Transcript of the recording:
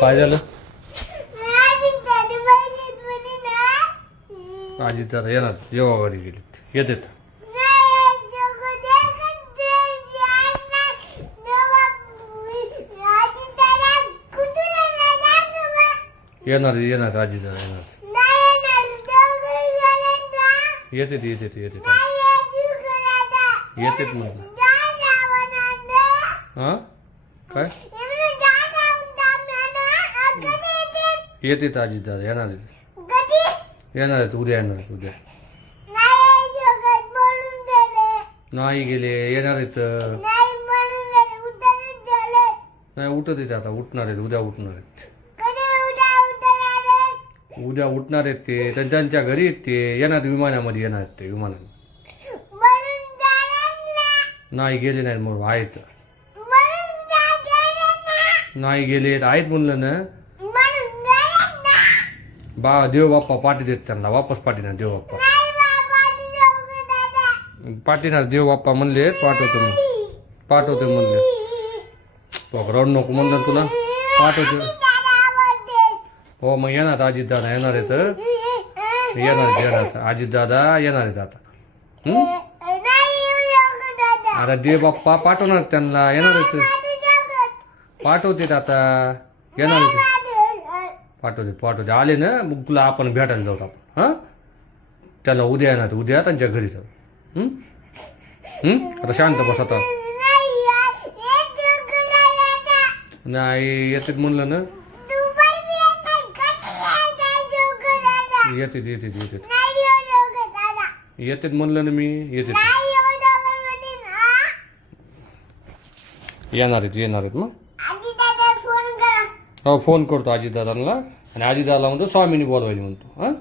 काय झालं? आजी दादा येणार जेव्हा घरी गेले येतात. येणार येणार आजी दादा येणार. येतात येतात येतात येतात म्हटलं. हां काय येतात आजी दादा येणार आहेत. येणार आहेत उद्या येणार आहेत उद्या. नाही गेले येणार आहेत. नाही उठत येते आता उठणार आहेत उद्या उठणार आहेत. उद्या उठणार आहेत ते त्यांच्या घरी आहेत ते येणार विमानामध्ये येणार आहेत ते विमानाने. नाही गेले नाहीत म्हणून आहेत. नाही गेले आहेत म्हणलं ना. देव बाप्पा पाठी देत त्यांना वापस पाठीणार देव बाप्पा पाठीणार देव बाप्पा म्हणले पाठवतो म्हणले. तो रड नको म्हणलं तुला पाठवतो. हो मग येणार अजित दादा येणार आहेत. येणार अजित दादा येणार आहेत आता. आता देव बाप्पा पाठवणार त्यांना येणार आहेत. पाठवते आता येणार आहेत. पाठवते आले ना मग तुला आपण भेटायला जाऊ आपण. हां त्याला उद्या येणार उद्या त्यांच्या घरी जाऊ. आता शांत बस आता. नाही येतात म्हणलं ना. येतात येतात म्हणलं ना मी येतात. येणार आहेत मग. हो फोन करतो अजितदादांना आणि अजितदादाला म्हणतो स्वामीनी बोलवायला म्हणतो. हां